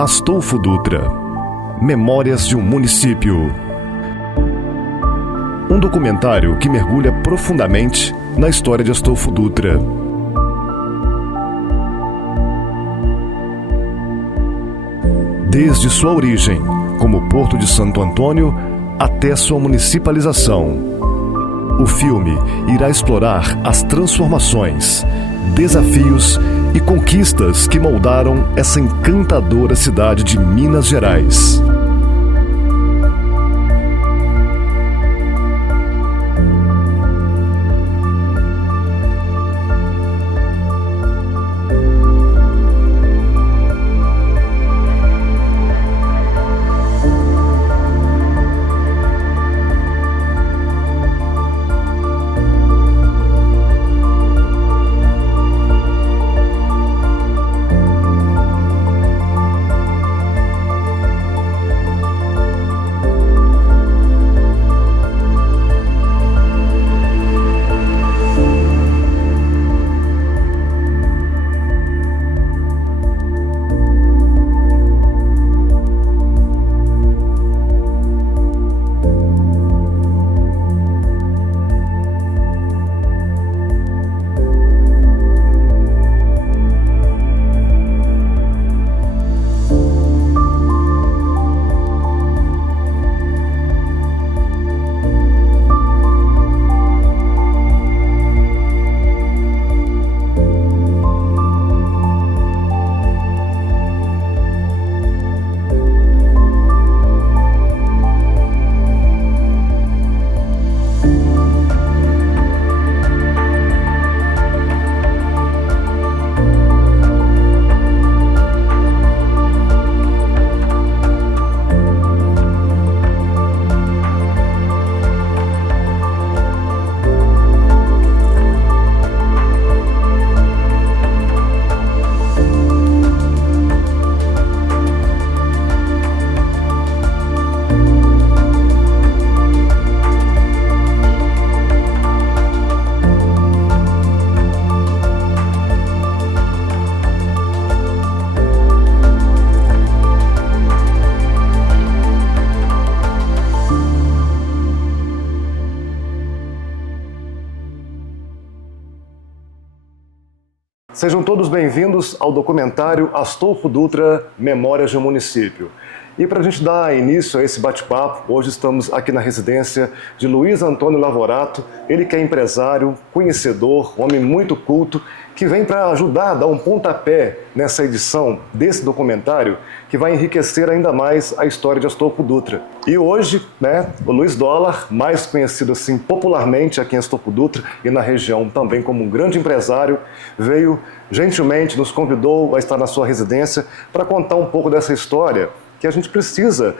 Astolfo Dutra, Memórias de um Município. Um documentário que mergulha profundamente na história de Astolfo Dutra. Desde sua origem, como Porto de Santo Antônio, até sua municipalização. O filme irá explorar as transformações, desafios e conquistas que moldaram essa encantadora cidade de Minas Gerais. Sejam todos bem-vindos ao documentário Astolfo Dutra, Memórias de um Município. E para a gente dar início a esse bate-papo, hoje estamos aqui na residência de Luiz Antônio Lavorato, ele que é empresário, conhecedor, um homem muito culto, que vem para ajudar a dar um pontapé nessa edição desse documentário que vai enriquecer ainda mais a história de Astolfo Dutra. E hoje, o Luiz Dólar, mais conhecido assim popularmente aqui em Astolfo Dutra e na região também como um grande empresário, veio gentilmente, nos convidou a estar na sua residência para contar um pouco dessa história que a gente precisa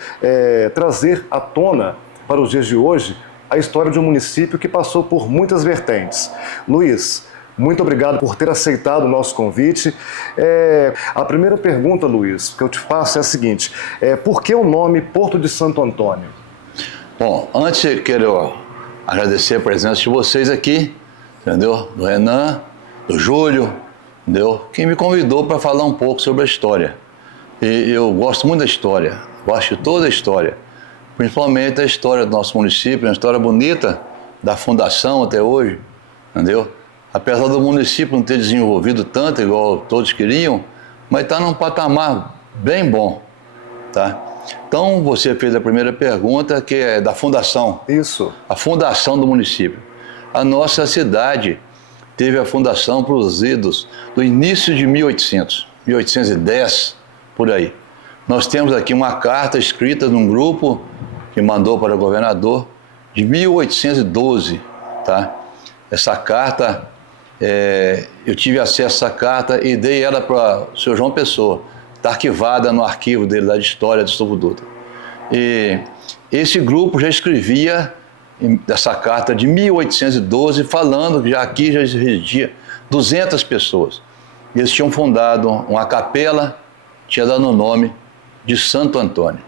trazer à tona para os dias de hoje, a história de um município que passou por muitas vertentes. Luiz, muito obrigado por ter aceitado o nosso convite. A primeira pergunta, Luiz, que eu te faço é a seguinte: por que o nome Porto de Santo Antônio? Bom, antes eu quero agradecer a presença de vocês aqui, entendeu? Do Renan, do Júlio, entendeu? Quem me convidou para falar um pouco sobre a história. E eu gosto muito da história, gosto de toda a história, principalmente a história do nosso município, uma história bonita da fundação até hoje, entendeu? Apesar do município não ter desenvolvido tanto, igual todos queriam, mas está num patamar bem bom, tá? Então, você fez a primeira pergunta, que é da fundação. Isso. A fundação do município. A nossa cidade teve a fundação para os idos do início de 1810, por aí. Nós temos aqui uma carta escrita num grupo que mandou para o governador de 1812, tá? Essa carta, eu tive acesso a essa carta e dei ela para o senhor João Pessoa. Está arquivada no arquivo dele, da História do Astolfo Dutra. E esse grupo já escrevia essa carta de 1812, falando que aqui já existia 200 pessoas. Eles tinham fundado uma capela, tinha dado o nome de Santo Antônio.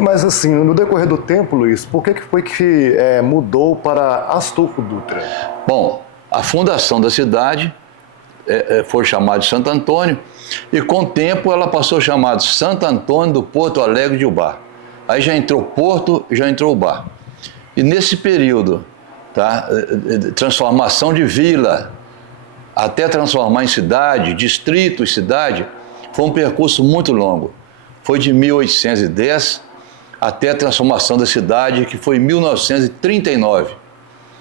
Mas assim, no decorrer do tempo, Luiz, por que foi que mudou para Astolfo Dutra? Bom, a fundação da cidade foi chamada de Santo Antônio, e com o tempo ela passou a chamar de Santo Antônio do Porto Alegre de Ubá. Aí já entrou Porto e já entrou Ubá. E nesse período, tá, transformação de vila até transformar em cidade, distrito e cidade, foi um percurso muito longo. Foi de 1810 até a transformação da cidade, que foi em 1939.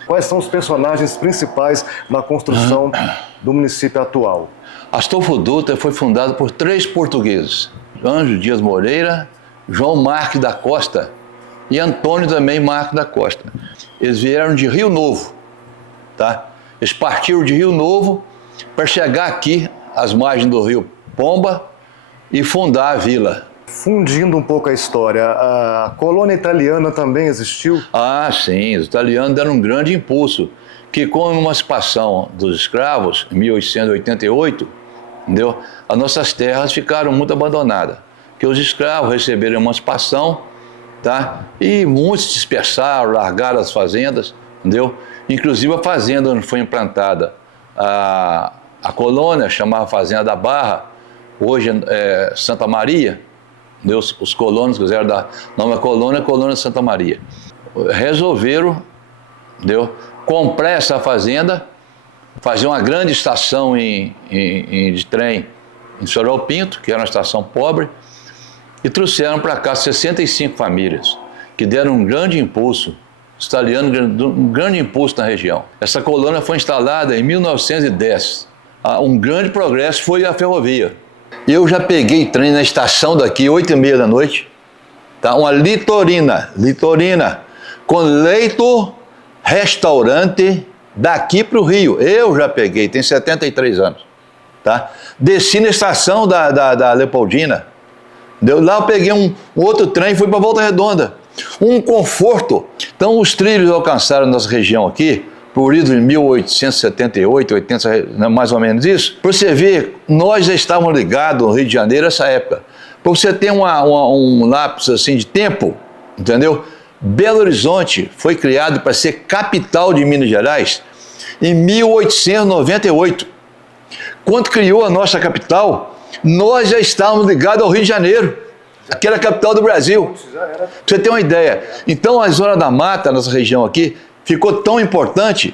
Quais são os personagens principais na construção do município atual? Astolfo Dutra foi fundado por 3 portugueses: Anjo Dias Moreira, João Marques da Costa e Antônio também Marques da Costa. Eles vieram de Rio Novo, tá? Eles partiram de Rio Novo para chegar aqui, às margens do rio Pomba, e fundar a vila. Fundindo um pouco a história, a colônia italiana também existiu? Ah, sim, os italianos deram um grande impulso, que com a emancipação dos escravos, em 1888, entendeu? As nossas terras ficaram muito abandonadas, porque os escravos receberam a emancipação, tá? E muitos dispersaram, largaram as fazendas, entendeu? Inclusive a fazenda onde foi implantada a colônia, chamava Fazenda da Barra, hoje é Santa Maria, entendeu? Os colonos quiseram dar nome à colônia, Colônia Santa Maria. Resolveram, entendeu, comprar essa fazenda, fazer uma grande estação de trem em Sorol Pinto, que era uma estação pobre, e trouxeram para cá 65 famílias, que deram um grande impulso, os italianos deram um grande impulso na região. Essa colônia foi instalada em 1910. Um grande progresso foi a ferrovia. Eu já peguei trem na estação daqui, 8h30 da noite, tá? Uma litorina, com leito, restaurante, daqui para o Rio. Eu já peguei, tem 73 anos, tá? Desci na estação da Leopoldina, lá eu peguei um outro trem e fui para Volta Redonda. Um conforto. Então os trilhos alcançaram nossa região aqui, por isso em 1878, 80, mais ou menos isso. Para você ver, nós já estávamos ligados no Rio de Janeiro nessa época. Para você ter um lapso assim de tempo, entendeu? Belo Horizonte foi criado para ser capital de Minas Gerais em 1898. Quando criou a nossa capital, nós já estávamos ligados ao Rio de Janeiro, que era a capital do Brasil. Para você ter uma ideia. Então a Zona da Mata, nossa região aqui, ficou tão importante,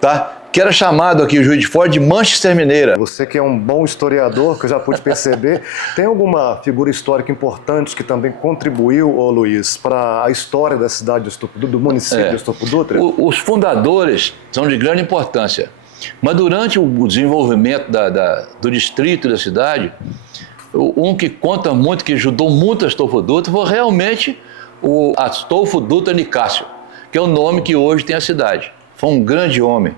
tá, que era chamado aqui o Juiz de Fora de Manchester Mineira. Você que é um bom historiador, que eu já pude perceber, tem alguma figura histórica importante que também contribuiu, Luiz, para a história da cidade de Astolfo Dutra, do município de Astolfo Dutra? Os fundadores são de grande importância, mas durante o desenvolvimento do distrito e da cidade, um que conta muito, que ajudou muito Astolfo Dutra, foi realmente o Astolfo Dutra Nicásio, que é o nome que hoje tem a cidade. Foi um grande homem,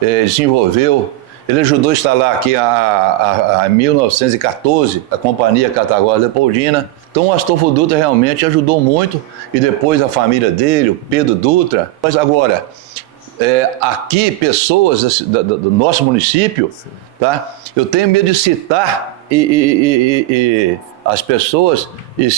desenvolveu, ele ajudou a instalar aqui em 1914 a Companhia Cataguá Leopoldina. Então o Astolfo Dutra realmente ajudou muito, e depois a família dele, o Pedro Dutra. Mas agora, aqui pessoas do nosso município, tá? Eu tenho medo de citar as pessoas e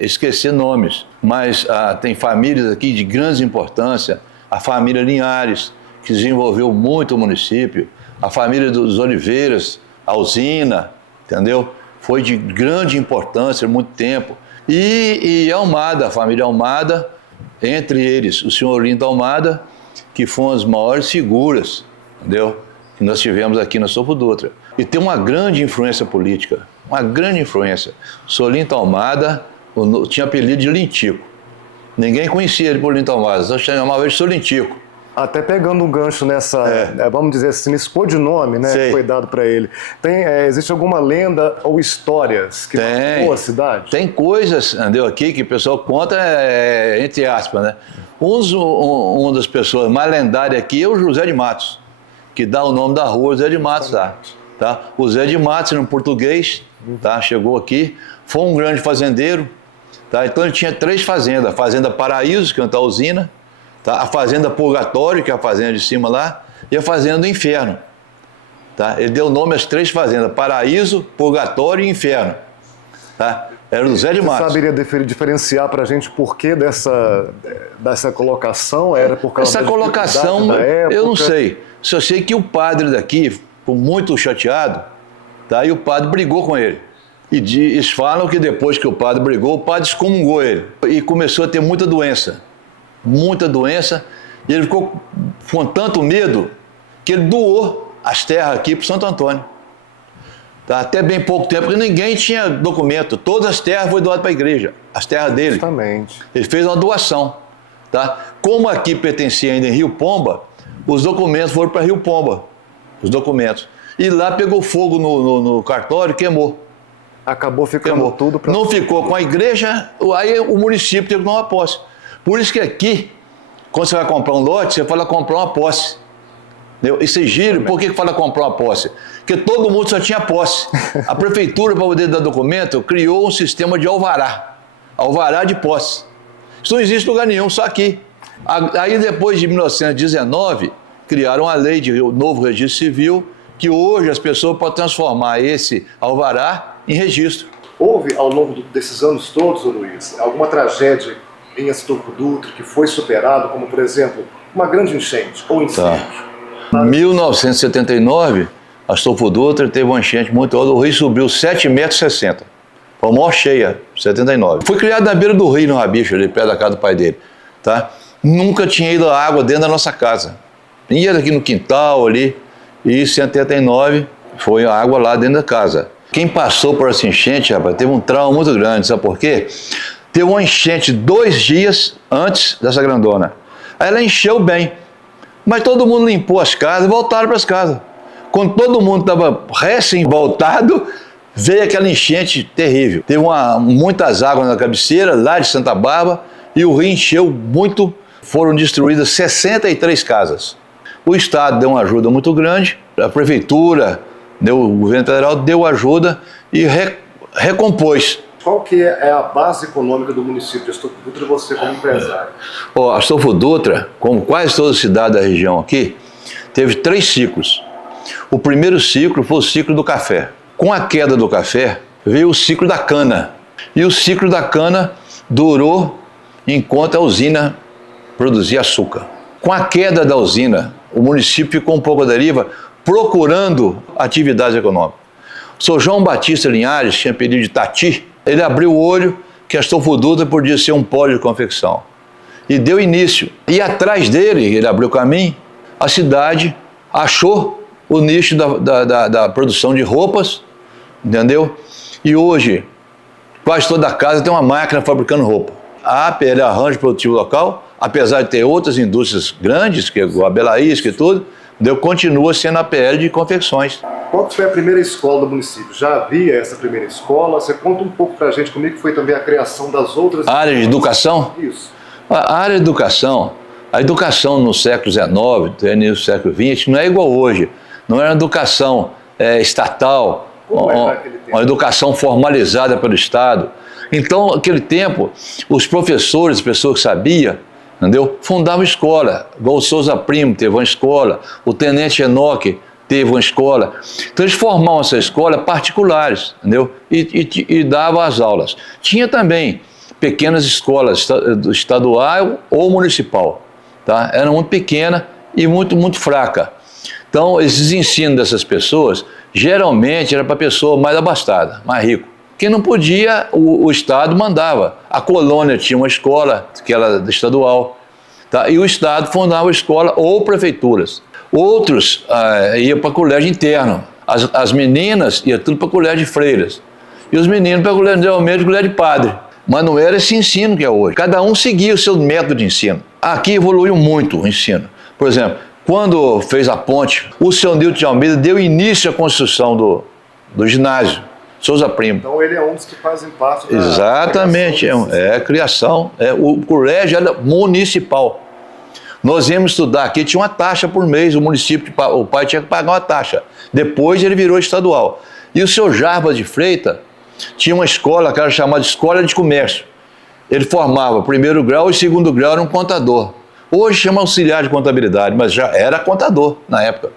esquecer nomes, mas tem famílias aqui de grande importância, a família Linhares, que desenvolveu muito o município, a família dos Oliveiras, a usina, entendeu? Foi de grande importância há muito tempo. E Almada, a família Almada, entre eles o senhor Olinto Almada, que foi uma das maiores figuras, entendeu, que nós tivemos aqui na Astolfo Dutra. E tem uma grande influência política, uma grande influência. O senhor Olinto Almada tinha apelido de Lintico. Ninguém conhecia ele por Olinto Almada, só chamava ele de senhor Lintico. Até pegando um gancho nessa, vamos dizer assim, nesse codinome, né, que foi dado para ele. Existe alguma lenda ou histórias que marcou a cidade? Tem coisas, entendeu, aqui que o pessoal conta, entre aspas, né? Uma das pessoas mais lendárias aqui é o José de Matos, que dá o nome da rua José de Matos lá. Tá? O José de Matos, no português, tá? Chegou aqui, foi um grande fazendeiro. Tá? Então ele tinha 3 fazendas: a Fazenda Paraíso, que é a usina, tá? A Fazenda Purgatório, que é a fazenda de cima lá, e a Fazenda do Inferno. Tá? Ele deu nome às 3 fazendas: Paraíso, Purgatório e Inferno. Tá? Era o José de Matos. Você saberia diferenciar para a gente o porquê dessa colocação? Era por causa Essa colocação, da época? Eu não sei. Só sei que o padre daqui ficou muito chateado, tá? E o padre brigou com ele. E eles falam que depois que o padre brigou, o padre excomungou ele. E começou a ter muita doença. Muita doença. E ele ficou com tanto medo que ele doou as terras aqui para o Santo Antônio. Tá? Até bem pouco tempo, porque ninguém tinha documento. Todas as terras foram doadas para a igreja. As terras dele. Justamente. Ele fez uma doação. Tá? Como aqui pertencia ainda em Rio Pomba, os documentos foram para Rio Pomba. Os documentos. E lá pegou fogo no cartório e queimou. Acabou ficando tudo para... Não ficou com a igreja, aí o município teve que dar uma posse. Por isso que aqui, quando você vai comprar um lote, você fala comprar uma posse. Entendeu? Isso é giro. Por que fala comprar uma posse? Porque todo mundo só tinha posse. A prefeitura, para poder dar documento, criou um sistema de alvará. Alvará de posse. Isso não existe em lugar nenhum, só aqui. Aí depois de 1919, criaram a lei de novo registro civil, que hoje as pessoas podem transformar esse alvará em registro. Houve, ao longo desses anos todos, Luiz, alguma tragédia em Astolfo Dutra que foi superado, como, por exemplo, uma grande enchente ou incêndio? Em 1979, Astolfo Dutra teve uma enchente muito alta, o rio subiu 7,60 metros. Foi a maior cheia, 79. Foi criado na beira do rio, no Rabicho, ali perto da casa do pai dele. Tá? Nunca tinha ido água dentro da nossa casa. Ia aqui no quintal, ali, e em 79 foi a água lá dentro da casa. Quem passou por essa enchente, rapaz, teve um trauma muito grande, sabe por quê? Teve uma enchente 2 dias antes dessa grandona. Aí ela encheu bem, mas todo mundo limpou as casas e voltaram para as casas. Quando todo mundo estava recém-voltado, veio aquela enchente terrível. Teve muitas águas na cabeceira, lá de Santa Bárbara, e o rio encheu muito, foram destruídas 63 casas. O Estado deu uma ajuda muito grande, a Prefeitura, o governo federal deu ajuda e recompôs. Qual que é a base econômica do município de Astolfo Dutra, você como empresário? Astolfo Dutra, como quase toda cidade da região aqui, teve 3 ciclos. O primeiro ciclo foi o ciclo do café. Com a queda do café, veio o ciclo da cana. E o ciclo da cana durou enquanto a usina produzia açúcar. Com a queda da usina, o município ficou um pouco à deriva, procurando atividade econômica. O Sr. João Batista Linhares, tinha pedido de Tati, ele abriu o olho que Astolfo Dutra podia ser um polo de confecção. E deu início. E atrás dele, ele abriu o caminho, a cidade achou o nicho da produção de roupas, entendeu? E hoje, quase toda casa tem uma máquina fabricando roupa. A APL é Arranjo Produtivo Local, apesar de ter outras indústrias grandes, que é o Abelaísca e tudo, continua sendo a APL de confecções. Qual foi a primeira escola do município? Já havia essa primeira escola? Você conta um pouco pra gente como é que foi também a criação das outras... A área de educação? Isso. A área de educação, a educação no século XIX, no início do século XX, não é igual hoje. Não era uma educação estatal, uma educação formalizada pelo Estado. Então, naquele tempo, os professores, as pessoas que sabiam, entendeu? Fundavam escola. Igual o Souza Primo teve uma escola, o Tenente Enoque teve uma escola. Então, eles formavam essa escola particulares, entendeu? E davam as aulas. Tinha também pequenas escolas estadual ou municipal, tá? Era muito pequena e muito fraca. Então, esses ensinos dessas pessoas, geralmente era para pessoa mais abastada, mais rico. Quem não podia, o Estado mandava. A colônia tinha uma escola, que era estadual, tá? E o Estado fundava a escola ou prefeituras. Outros iam para colégio interno. As meninas iam tudo para colégio de freiras. E os meninos para colégio de padre. Mas não era esse ensino que é hoje. Cada um seguia o seu método de ensino. Aqui evoluiu muito o ensino. Por exemplo, quando fez a ponte, o seu Nilton de Almeida deu início à construção do ginásio, Souza Primo. Então ele é um dos que fazem parte da Exatamente, criação. O colégio era municipal. Nós íamos estudar aqui, tinha uma taxa por mês, o município, o pai tinha que pagar uma taxa. Depois ele virou estadual. E o seu Jarbas de Freitas tinha uma escola, que era chamada Escola de Comércio. Ele formava primeiro grau e segundo grau era um contador. Hoje chama auxiliar de contabilidade, mas já era contador na época.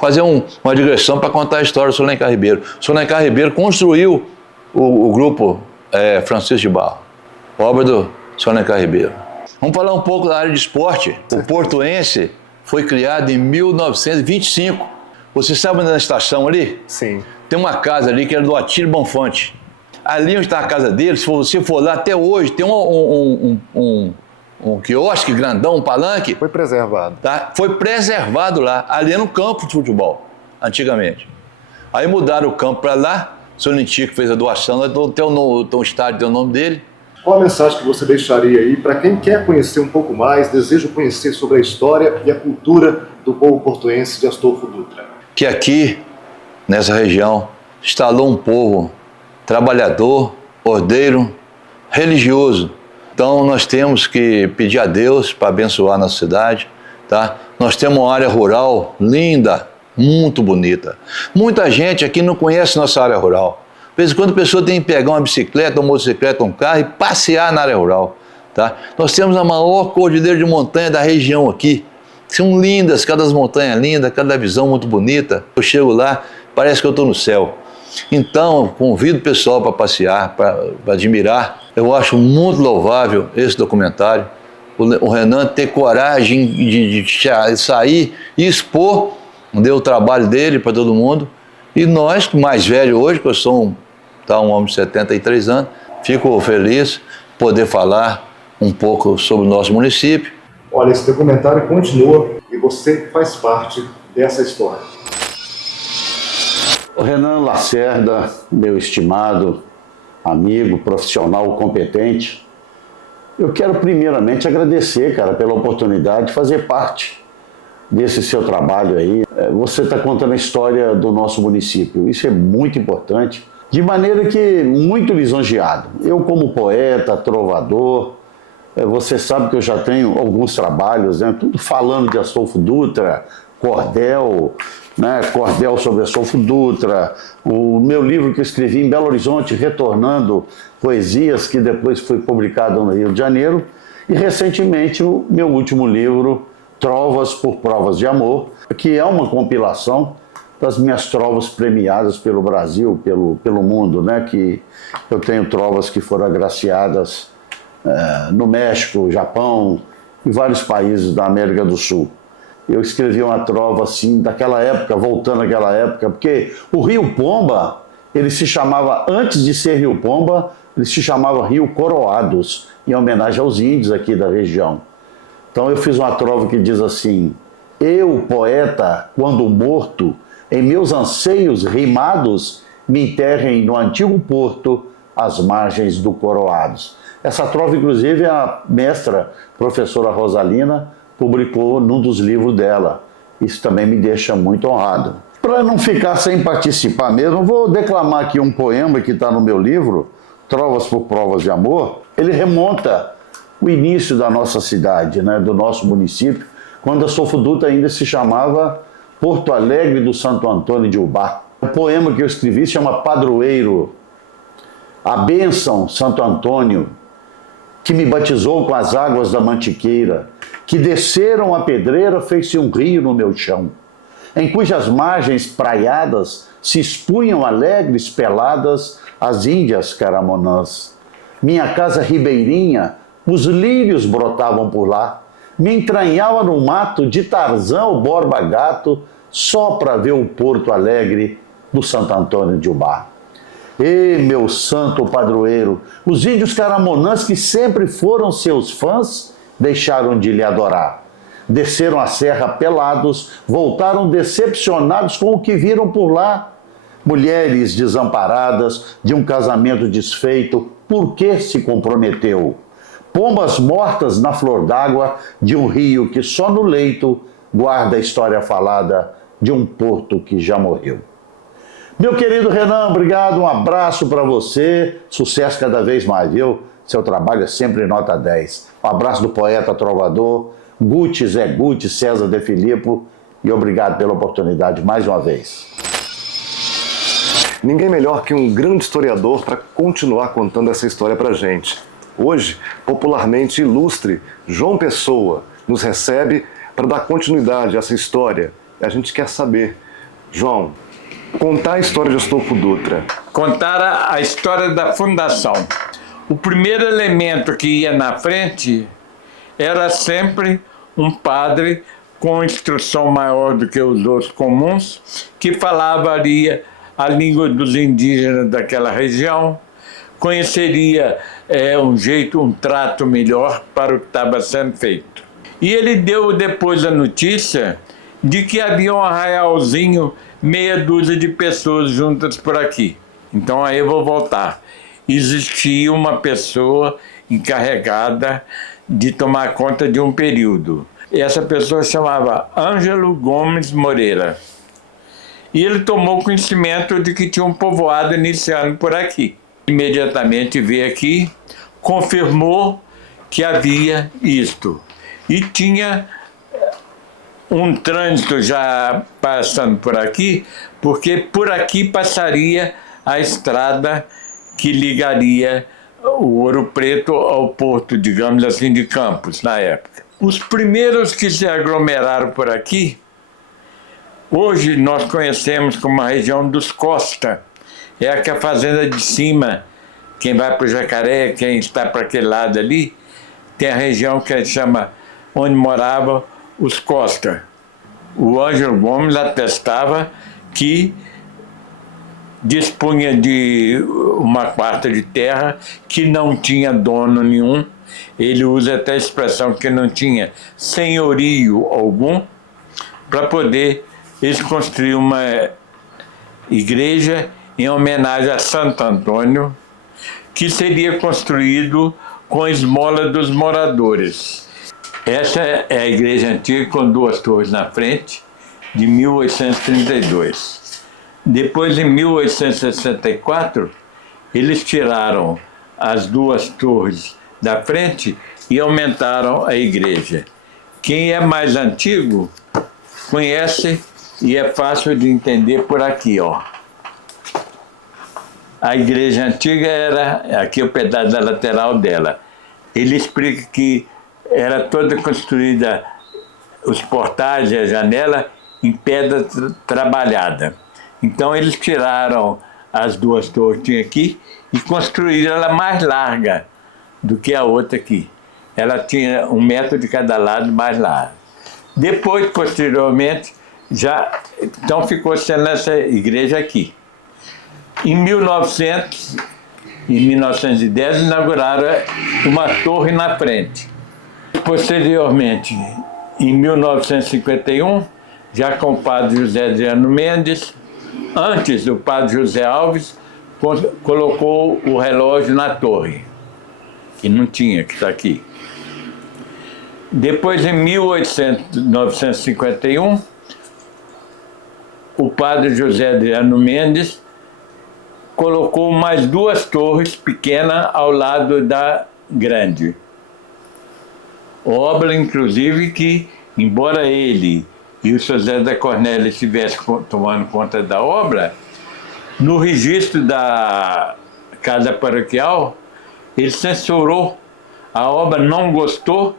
Fazer uma digressão para contar a história do Sr. Alencar Ribeiro. O Sr. Alencar Ribeiro construiu o grupo Francisco de Barro, obra do Sr. Alencar Ribeiro. Vamos falar um pouco da área de esporte. O Portuense foi criado em 1925. Você sabe onde é a estação ali? Sim. Tem uma casa ali que era do Atílio Bonfante. Ali onde está a casa dele, se você for lá até hoje, tem um quiosque grandão, um palanque. Foi preservado. Tá? Foi preservado lá. Ali era um campo de futebol, antigamente. Aí mudaram o campo para lá. O senhor Nitico fez a doação, tem um estádio, tem o nome dele. Qual a mensagem que você deixaria aí para quem quer conhecer um pouco mais, deseja conhecer sobre a história e a cultura do povo portuense de Astolfo Dutra? Que aqui, nessa região, instalou um povo trabalhador, ordeiro, religioso. Então nós temos que pedir a Deus para abençoar a nossa cidade, tá? Nós temos uma área rural linda, muito bonita. Muita gente aqui não conhece nossa área rural. De vez em quando a pessoa tem que pegar uma bicicleta, uma motocicleta, um carro e passear na área rural, tá? Nós temos a maior cordilheira de montanha da região aqui. São lindas, cada montanha linda, cada visão muito bonita. Eu chego lá, parece que eu estou no céu. Então, convido o pessoal para passear, para admirar. Eu acho muito louvável esse documentário. O Renan ter coragem de sair e expor, o trabalho dele para todo mundo. E nós, mais velhos hoje, que eu sou um homem de 73 anos, fico feliz de poder falar um pouco sobre o nosso município. Olha, esse documentário continua e você faz parte dessa história. O Renan Lacerda, meu estimado amigo, profissional competente, eu quero primeiramente agradecer, cara, pela oportunidade de fazer parte desse seu trabalho aí. Você está contando a história do nosso município, isso é muito importante, de maneira que muito lisonjeado. Eu como poeta, trovador, você sabe que eu já tenho alguns trabalhos, né? Tudo falando de Astolfo Dutra, cordel, né? Cordel sobre Astolfo Dutra, o meu livro que eu escrevi em Belo Horizonte, retornando poesias, que depois foi publicado no Rio de Janeiro, e recentemente o meu último livro, Trovas por Provas de Amor, que é uma compilação das minhas trovas premiadas pelo Brasil, pelo mundo, né? Que eu tenho trovas que foram agraciadas no México, Japão e vários países da América do Sul. Eu escrevi uma trova assim, daquela época, voltando àquela época, porque o Rio Pomba, ele se chamava, antes de ser Rio Pomba, ele se chamava Rio Coroados, em homenagem aos índios aqui da região. Então eu fiz uma trova que diz assim: eu, poeta, quando morto, em meus anseios rimados, me enterrem no antigo porto, às margens do Coroados. Essa trova, inclusive, a mestra, professora Rosalina, publicou num dos livros dela. Isso também me deixa muito honrado. Para não ficar sem participar mesmo, vou declamar aqui um poema que está no meu livro, Trovas por Provas de Amor. Ele remonta o início da nossa cidade, né, do nosso município, quando Astolfo Dutra ainda se chamava Porto Alegre do Santo Antônio de Ubá. O poema que eu escrevi se chama Padroeiro. A bênção, Santo Antônio, que me batizou com as águas da Mantiqueira, que desceram a pedreira, fez-se um rio no meu chão, em cujas margens praiadas se expunham alegres peladas as índias caramonãs. Minha casa ribeirinha, os lírios brotavam por lá, me entranhava no mato de Tarzan o Borba Gato, só para ver o Porto Alegre do Santo Antônio de Ubá. E meu santo padroeiro, os índios caramonãs que sempre foram seus fãs, deixaram de lhe adorar. Desceram a serra pelados, voltaram decepcionados com o que viram por lá. Mulheres desamparadas de um casamento desfeito, por que se comprometeu? Pombas mortas na flor d'água de um rio que só no leito guarda a história falada de um porto que já morreu. Meu querido Renan, obrigado, um abraço para você, sucesso cada vez mais, viu? Seu trabalho é sempre nota 10. Um abraço do poeta trovador, Guti, Zé Guti, César De Filippo, e obrigado pela oportunidade mais uma vez. Ninguém melhor que um grande historiador para continuar contando essa história para a gente. Hoje, popularmente ilustre, João Pessoa nos recebe para dar continuidade a essa história. E a gente quer saber, João, contar a história de Astolfo Dutra. Contar a história da fundação. O primeiro elemento que ia na frente era sempre um padre com instrução maior do que os outros comuns, que falaria a língua dos indígenas daquela região, conheceria um trato melhor para o que estava sendo feito. E ele deu depois a notícia de que havia um arraialzinho, meia dúzia de pessoas juntas por aqui. Então aí eu vou voltar. Existia uma pessoa encarregada de tomar conta de um período. E essa pessoa chamava Ângelo Gomes Moreira. E ele tomou conhecimento de que tinha um povoado iniciando por aqui. Imediatamente veio aqui, confirmou que havia isto. E tinha um trânsito já passando por aqui, porque por aqui passaria a estrada que ligaria o Ouro Preto ao porto, digamos assim, de Campos, na época. Os primeiros que se aglomeraram por aqui, hoje nós conhecemos como a região dos Costa. É aqui a fazenda de cima, quem vai para o Jacaré, quem está para aquele lado ali, tem a região que chama, onde moravam os Costa. O Ângelo Gomes atestava que dispunha de uma quarta de terra que não tinha dono nenhum. Ele usa até a expressão que não tinha senhorio algum, para poder eles construir uma igreja em homenagem a Santo Antônio, que seria construído com esmola dos moradores. Essa é a igreja antiga com duas torres na frente, de 1832. Depois, em 1864, eles tiraram as duas torres da frente e aumentaram a igreja. Quem é mais antigo conhece e é fácil de entender por aqui, ó. A igreja antiga era, aqui o pedaço da lateral dela. Ele explica que era toda construída, os portais e a janela, em pedra trabalhada. Então eles tiraram as duas torres que tinha aqui e construíram ela mais larga do que a outra aqui. Ela tinha 1 metro de cada lado mais larga. Depois, posteriormente, então ficou sendo essa igreja aqui. Em 1910, inauguraram uma torre na frente. Posteriormente, em 1951, já com o padre José Adriano Mendes, antes o padre José Alves colocou o relógio na torre, que não tinha, que está aqui. Depois, em 1951, o padre José Adriano Mendes colocou mais 2 torres pequenas ao lado da grande. Obra, inclusive, que, embora ele e o José da Cornélia estivessem tomando conta da obra, no registro da Casa Paroquial, ele censurou a obra, não gostou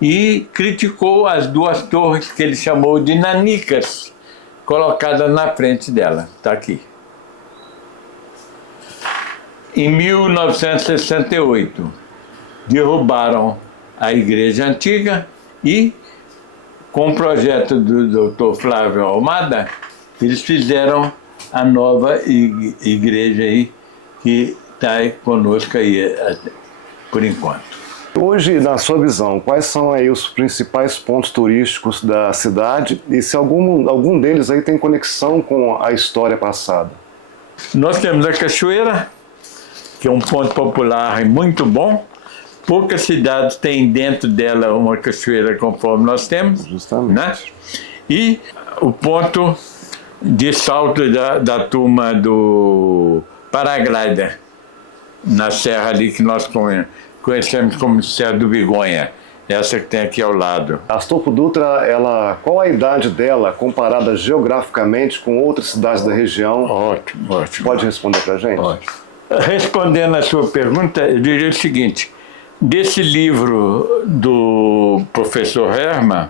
e criticou as 2 torres que ele chamou de nanicas, colocadas na frente dela. Está aqui. Em 1968, derrubaram a igreja antiga e, com o projeto do Dr. Flávio Almada, eles fizeram a nova igreja aí, que está conosco aí por enquanto. Hoje, na sua visão, quais são aí os principais pontos turísticos da cidade e se algum deles aí tem conexão com a história passada? Nós temos a cachoeira, que é um ponto popular muito bom. poucas cidades têm dentro dela uma cachoeira conforme nós temos. Justamente. Né? E o ponto de salto da turma do paraglider, na serra ali que nós conhecemos como Serra do Bigonha, essa que tem aqui ao lado. Astolfo Dutra, qual a idade dela comparada geograficamente com outras cidades da região? Ótimo, ótimo. Pode responder para a gente? Ótimo. Respondendo a sua pergunta, eu diria o seguinte: desse livro do professor Hermann,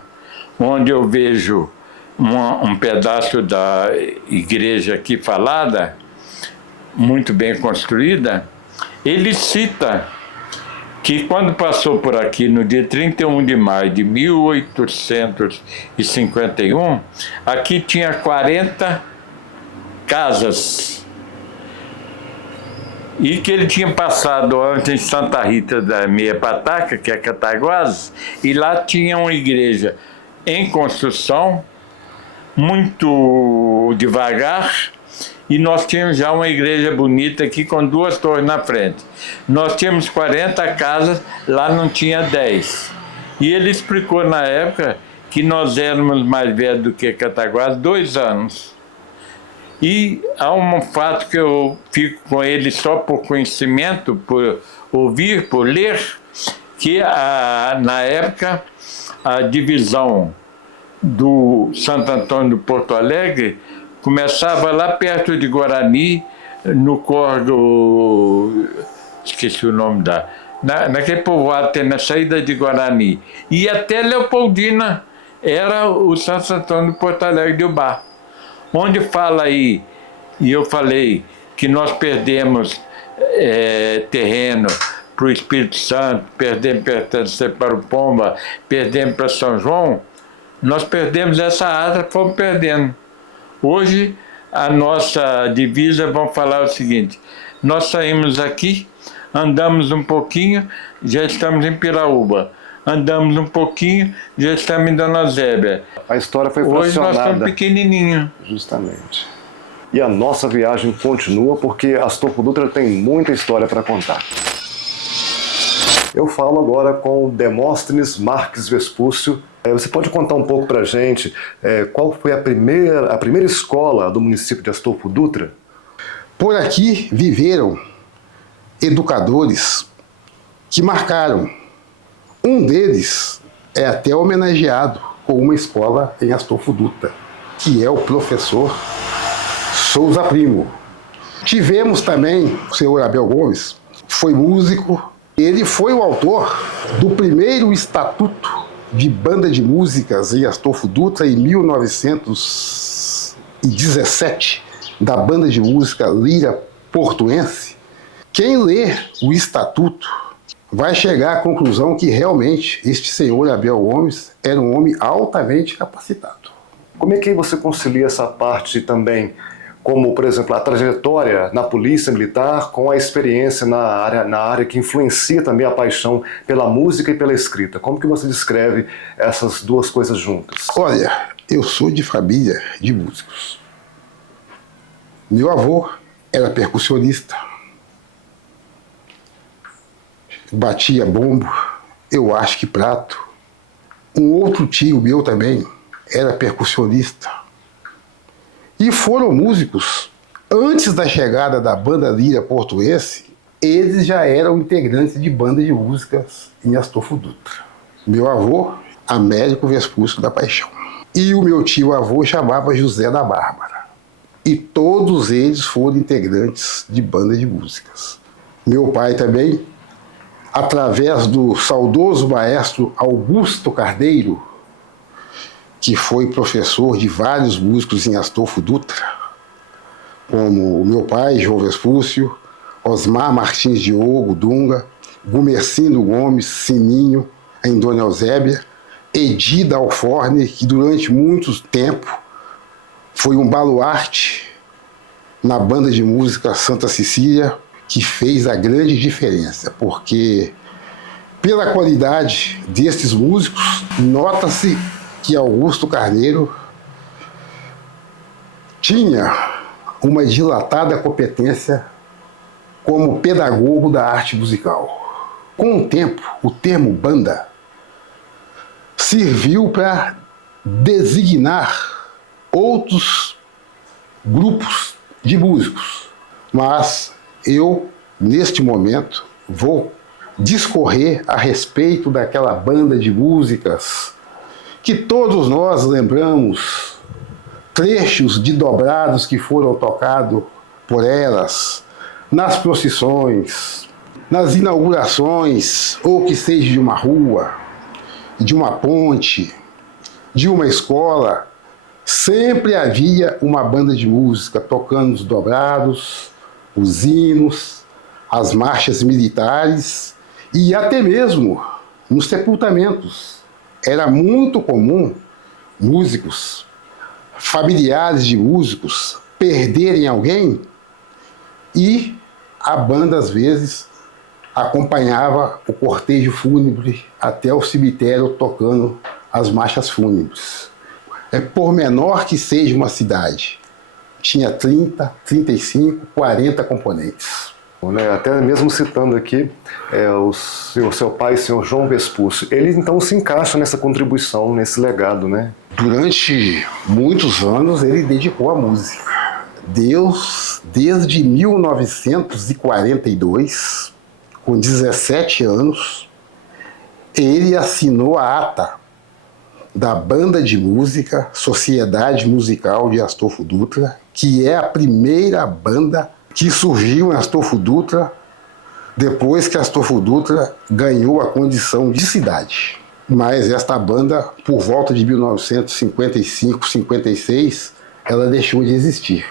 onde eu vejo um pedaço da igreja aqui falada, muito bem construída, ele cita que quando passou por aqui no dia 31 de maio de 1851, aqui tinha 40 casas. E que ele tinha passado antes em Santa Rita da Meia Pataca, que é Cataguases, e lá tinha uma igreja em construção, muito devagar, e nós tínhamos já uma igreja bonita aqui com 2 torres na frente. Nós tínhamos 40 casas, lá não tinha 10. E ele explicou na época que nós éramos mais velhos do que Cataguases 2 anos. E há um fato que eu fico com ele só por conhecimento, por ouvir, por ler, que na época a divisão do Santo Antônio do Porto Alegre começava lá perto de Guarani, no córrego, esqueci o nome naquele povoado tem na saída de Guarani, e até Leopoldina era o Santo Antônio do Porto Alegre de Ubá. Onde fala aí, e eu falei que nós perdemos terreno para o Espírito Santo, perdemos para o Pomba, perdemos para São João, nós perdemos essa área, fomos perdendo. Hoje, a nossa divisa, vamos falar o seguinte: nós saímos aqui, andamos um pouquinho, já estamos em Piraúba. Andamos um pouquinho, já estamos em Dona Zébia. A história foi fracionada. Hoje nós estamos pequenininhos. Justamente. E a nossa viagem continua porque Astolfo Dutra tem muita história para contar. Eu falo agora com Demóstenes Marques Vespúcio. Você pode contar um pouco para a gente qual foi a primeira escola do município de Astolfo Dutra? Por aqui viveram educadores que marcaram. Um deles é até homenageado com uma escola em Astolfo Dutra, que é o professor Souza Primo. Tivemos também o senhor Abel Gomes, que foi músico. Ele foi o autor do primeiro estatuto de banda de músicas em Astolfo Dutra em 1917, da banda de música Lira Portuense. Quem lê o estatuto vai chegar à conclusão que realmente este senhor Abel Gomes era um homem altamente capacitado. Como é que você concilia essa parte também, como, por exemplo, a trajetória na polícia militar com a experiência na área que influencia também a paixão pela música e pela escrita? Como que você descreve essas duas coisas juntas? Olha, eu sou de família de músicos. Meu avô era percussionista. Batia bombo, eu acho que prato. Um outro tio meu também era percussionista. E foram músicos. Antes da chegada da banda Lira Portuense, eles já eram integrantes de banda de músicas em Astolfo Dutra. Meu avô, Américo Vespúcio da Paixão. E o meu tio-avô chamava José da Bárbara. E todos eles foram integrantes de banda de músicas. Meu pai também, através do saudoso maestro Augusto Carneiro, que foi professor de vários músicos em Astolfo Dutra, como o meu pai, João Vespúcio, Osmar Martins Diogo, Dunga, Gumercindo Gomes, Sininho, em Dona Eusébia, Edida Alforne, que durante muito tempo foi um baluarte na banda de música Santa Cecília, que fez a grande diferença, porque pela qualidade destes músicos, nota-se que Augusto Carneiro tinha uma dilatada competência como pedagogo da arte musical. Com o tempo, o termo banda serviu para designar outros grupos de músicos. Mas eu, neste momento, vou discorrer a respeito daquela banda de músicas que todos nós lembramos, trechos de dobrados que foram tocados por elas nas procissões, nas inaugurações, ou que seja de uma rua, de uma ponte, de uma escola, sempre havia uma banda de música tocando os dobrados, os hinos, as marchas militares e até mesmo nos sepultamentos. Era muito comum músicos, familiares de músicos, perderem alguém e a banda, às vezes, acompanhava o cortejo fúnebre até o cemitério tocando as marchas fúnebres. Por menor que seja uma cidade, tinha 30, 35, 40 componentes. Até mesmo citando aqui o seu pai, o senhor João Vespúcio, ele então se encaixa nessa contribuição, nesse legado, né? Durante muitos anos ele dedicou à música. Desde 1942, com 17 anos, ele assinou a ata da Banda de Música Sociedade Musical de Astolfo Dutra, que é a primeira banda que surgiu em Astolfo Dutra depois que Astolfo Dutra ganhou a condição de cidade. Mas esta banda, por volta de 1955, 56, ela deixou de existir.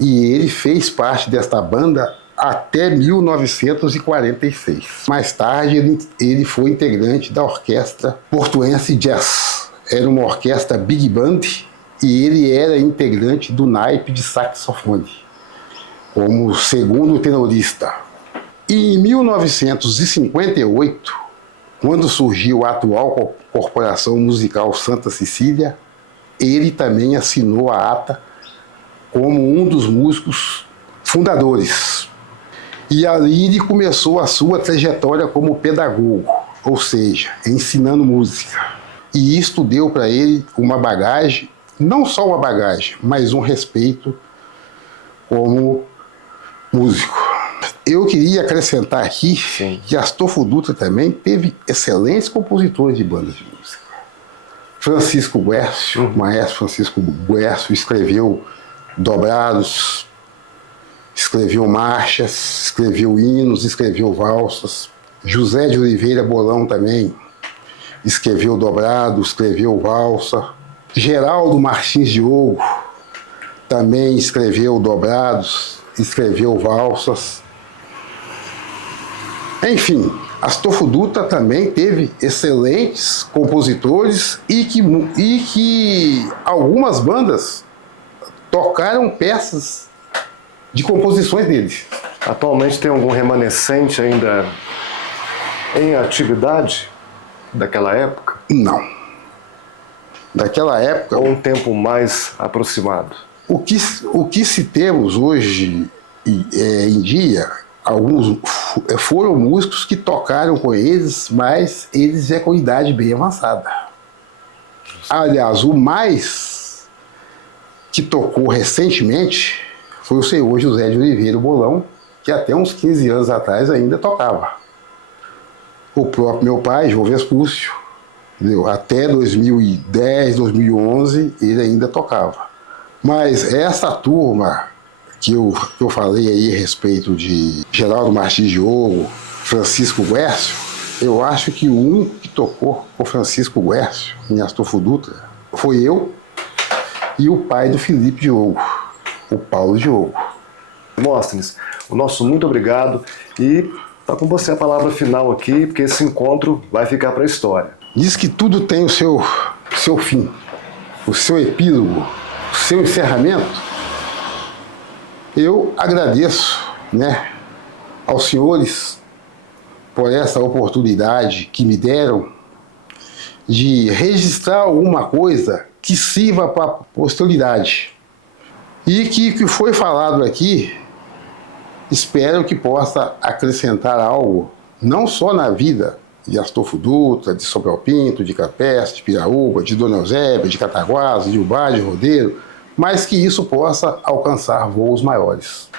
E ele fez parte desta banda até 1946. Mais tarde, ele foi integrante da Orquestra Portuense Jazz. Era uma orquestra big band e ele era integrante do naipe de saxofone, como segundo tenorista. E em 1958, quando surgiu a atual Corporação Musical Santa Cecília, ele também assinou a ata como um dos músicos fundadores. E ali ele começou a sua trajetória como pedagogo, ou seja, ensinando música. E isto deu para ele uma bagagem, não só uma bagagem, mas um respeito como músico. Eu queria acrescentar aqui que Astolfo Dutra também teve excelentes compositores de bandas de música. Francisco Guércio, o maestro Francisco Guércio, escreveu dobrados, escreveu marchas, escreveu hinos, escreveu valsas. José de Oliveira Bolão também escreveu dobrado, escreveu valsa. Geraldo Martins Diogo também escreveu dobrados, escreveu valsas. Enfim, Astolfo Dutra também teve excelentes compositores e que algumas bandas tocaram peças de composições deles. Atualmente tem algum remanescente ainda em atividade daquela época? Não. Daquela época... Ou um tempo mais aproximado? O que se temos hoje em dia, alguns foram músicos que tocaram com eles, mas eles já com idade bem avançada. Aliás, o mais que tocou recentemente foi o senhor José de Oliveira Bolão, que até uns 15 anos atrás ainda tocava. O próprio meu pai, João Vespúcio, até 2010, 2011, ele ainda tocava. Mas essa turma que eu falei aí a respeito de Geraldo Martins Diogo, Francisco Guércio, eu acho que o único que tocou com Francisco Guércio em Astolfo Dutra foi eu e o pai do Felipe Diogo, o Paulo Diogo. Demóstenes, o nosso muito obrigado e está com você a palavra final aqui, porque esse encontro vai ficar para a história. Diz que tudo tem o seu fim, o seu epílogo, o seu encerramento. Eu agradeço, aos senhores por essa oportunidade que me deram de registrar alguma coisa que sirva para a posteridade. E que foi falado aqui, espero que possa acrescentar algo não só na vida de Astolfo Dutra, de Sobral Pinto, de Capeste, de Piraúba, de Dona Eusébia, de Cataguases, de Ubá, de Rodeiro, mas que isso possa alcançar voos maiores.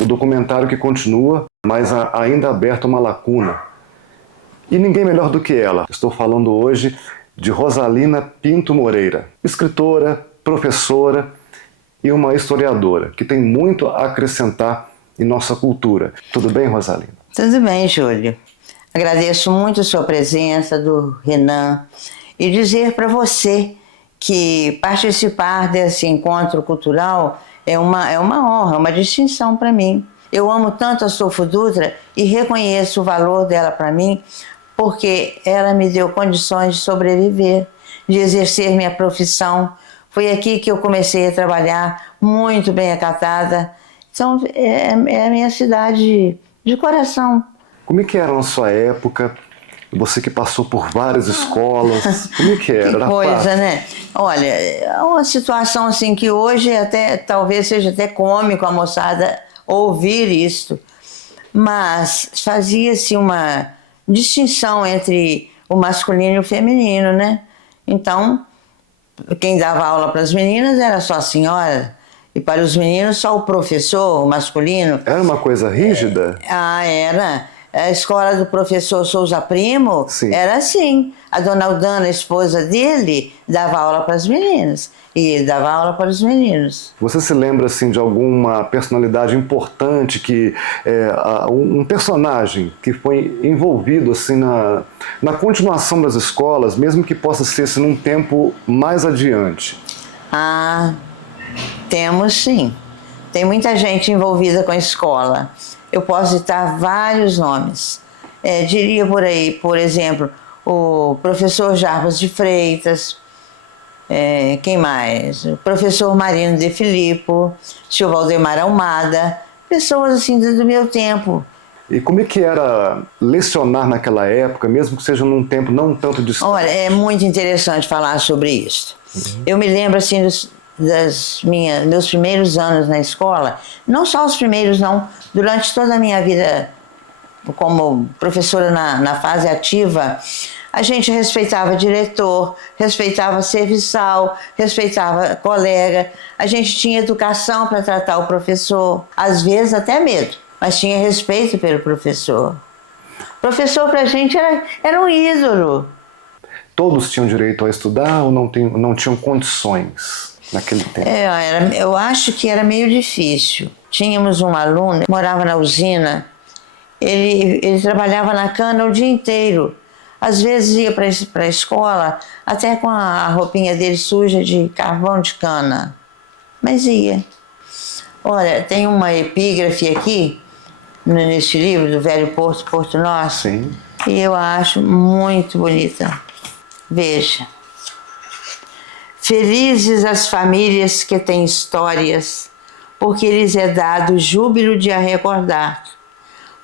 O documentário que continua, mas ainda aberta uma lacuna. E ninguém melhor do que ela. Estou falando hoje de Rosalina Pinto Moreira, escritora, professora e uma historiadora, que tem muito a acrescentar em nossa cultura. Tudo bem, Rosalina? Tudo bem, Júlio. Agradeço muito a sua presença, do Renan, e dizer para você que participar desse encontro cultural é uma honra, uma distinção para mim. Eu amo tanto a Astolfo Dutra e reconheço o valor dela para mim, porque ela me deu condições de sobreviver, de exercer minha profissão. Foi aqui que eu comecei a trabalhar, muito bem acatada. Então, é a minha cidade de coração. Como é que era na sua época? Você que passou por várias escolas, como é que era? Que coisa, né? Olha, é uma situação assim que hoje até talvez seja até cômico a moçada ouvir isto, mas fazia-se uma distinção entre o masculino e o feminino, né? Então, quem dava aula para as meninas era só a senhora, e para os meninos só o professor, o masculino. Era uma coisa rígida? Era. A escola do professor Souza Primo era assim. A dona Aldana, a esposa dele, dava aula para as meninas e ele dava aula para os meninos. Você se lembra assim de alguma personalidade importante, um personagem que foi envolvido assim na continuação das escolas, mesmo que possa ser assim, num tempo mais adiante? Ah, temos sim. Tem muita gente envolvida com a escola. Eu posso citar vários nomes. Diria por aí, por exemplo, o professor Jarbas de Freitas, quem mais? O professor Marino de Filippo, tio Valdemar Almada, pessoas assim do meu tempo. E como é que era lecionar naquela época, mesmo que seja num tempo não tanto distante? Olha, é muito interessante falar sobre isso. Eu me lembro assim meus primeiros anos na escola, não só os primeiros não, durante toda a minha vida como professora na fase ativa, a gente respeitava diretor, respeitava serviçal, respeitava colega, a gente tinha educação para tratar o professor, às vezes até medo, mas tinha respeito pelo professor. O professor para a gente era um ídolo. Todos tinham direito a estudar ou não tinham condições naquele tempo? Eu acho que era meio difícil. Tínhamos um aluno, morava na usina, ele trabalhava na cana o dia inteiro. Às vezes ia para a escola até com a roupinha dele suja de carvão de cana, mas ia. Olha, tem uma epígrafe aqui, nesse livro do Velho Porto, Porto Nosso, Sim. E eu acho muito bonita. Veja. Felizes as famílias que têm histórias, porque lhes é dado o júbilo de a recordar,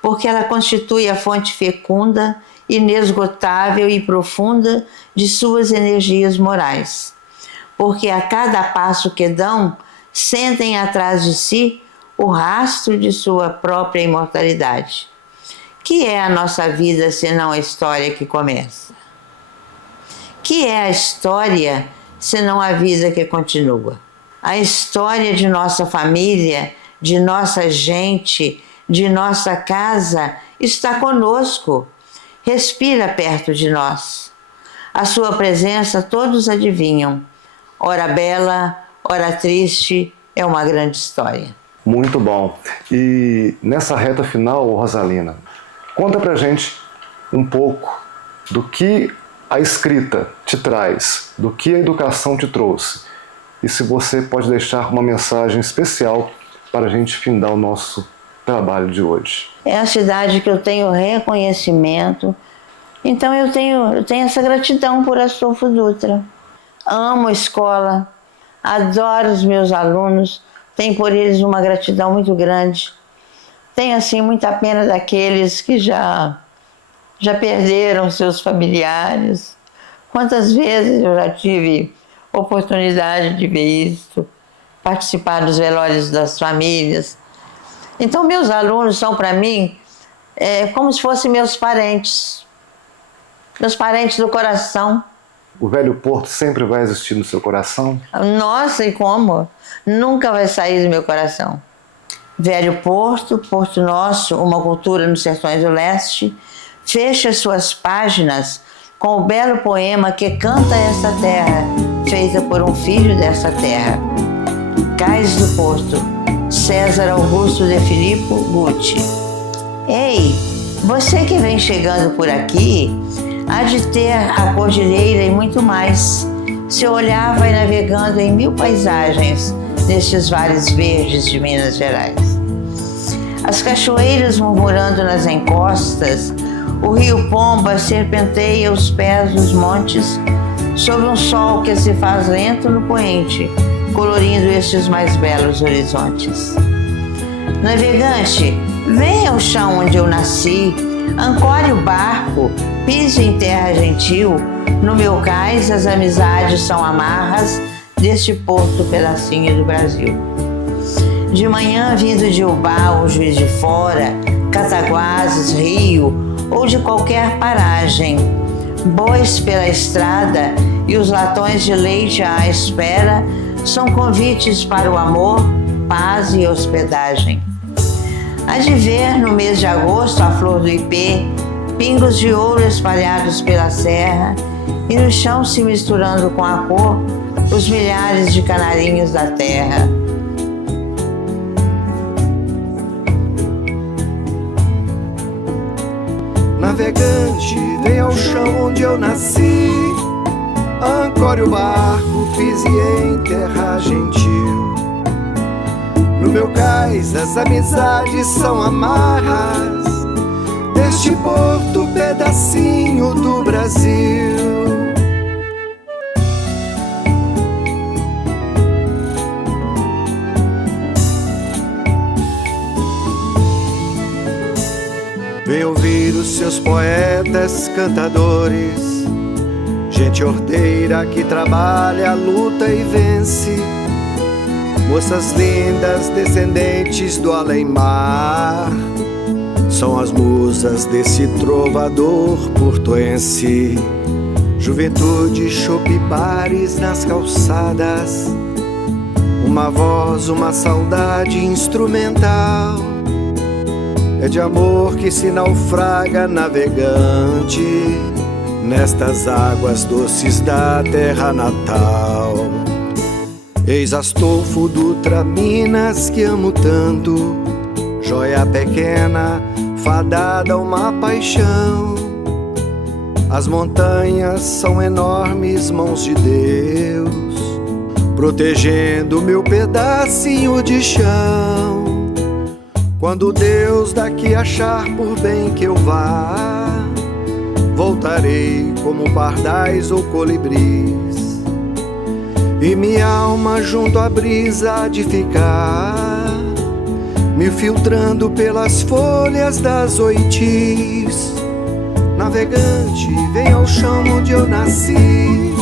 porque ela constitui a fonte fecunda, inesgotável e profunda de suas energias morais, porque a cada passo que dão, sentem atrás de si o rastro de sua própria imortalidade. Que é a nossa vida senão a história que começa? Que é a história senão a vida que continua? A história de nossa família, de nossa gente, de nossa casa está conosco, respira perto de nós. A sua presença todos adivinham. Ora bela, ora triste, é uma grande história. Muito bom. E nessa reta final, Rosalina, conta pra gente um pouco do que a escrita te traz, do que a educação te trouxe. E se você pode deixar uma mensagem especial para a gente findar o nosso trabalho de hoje? É a cidade que eu tenho reconhecimento, então eu tenho essa gratidão por Astolfo Dutra. Amo a escola, adoro os meus alunos, tenho por eles uma gratidão muito grande. Tenho assim muita pena daqueles que já perderam seus familiares. Quantas vezes eu já tive oportunidade de ver isso, participar dos velórios das famílias. Então meus alunos são para mim como se fossem meus parentes do coração. O Velho Porto sempre vai existir no seu coração? Nossa, e como? Nunca vai sair do meu coração. Velho Porto, Porto Nosso, uma cultura nos sertões do leste, fecha suas páginas com o belo poema que canta esta terra, feita por um filho desta terra. Cais do Porto, César Augusto de Filippo Gucci. Ei, você que vem chegando por aqui, há de ter a cordilheira e muito mais. Seu olhar vai navegando em 1000 paisagens nestes vales verdes de Minas Gerais. As cachoeiras murmurando nas encostas, o rio Pomba serpenteia os pés dos montes, sob um sol que se faz lento no poente, colorindo estes mais belos horizontes. Navegante, venha ao chão onde eu nasci, ancore o barco, pise em terra gentil, no meu cais as amizades são amarras deste porto pedacinho do Brasil. De manhã vindo de Ubá ou Juiz de Fora, Cataguases, Rio ou de qualquer paragem, bois pela estrada e os latões de leite à espera são convites para o amor, paz e hospedagem. Há de ver no mês de agosto a flor do ipê, pingos de ouro espalhados pela serra e no chão se misturando com a cor os milhares de canarinhos da terra. Navegante, vem ao chão onde eu nasci, ancore o barco, pise em terra gentil. No meu cais as amizades são amarras deste porto pedacinho do Brasil. Vem ouvir os seus poetas cantadores, gente ordeira que trabalha, luta e vence. Moças lindas, descendentes do além-mar, são as musas desse trovador portuense. Juventude, chope, bares nas calçadas, uma voz, uma saudade instrumental. É de amor que se naufraga navegante nestas águas doces da terra natal. Eis Astolfo Dutra, Minas que amo tanto, joia pequena, fadada a uma paixão. As montanhas são enormes mãos de Deus, protegendo meu pedacinho de chão. Quando Deus daqui achar por bem que eu vá, voltarei como pardais ou colibris, e minha alma junto à brisa há de ficar, me filtrando pelas folhas das oitis. Navegante, vem ao chão onde eu nasci,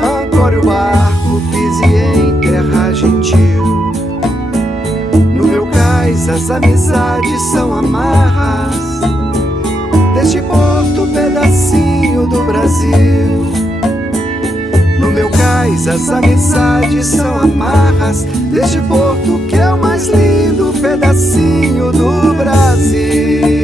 ancore o barco, pise em terra gentil. No meu cais as amizades são amarras deste porto pedacinho do Brasil. No meu cais as amizades são amarras deste porto que é o mais lindo pedacinho do Brasil.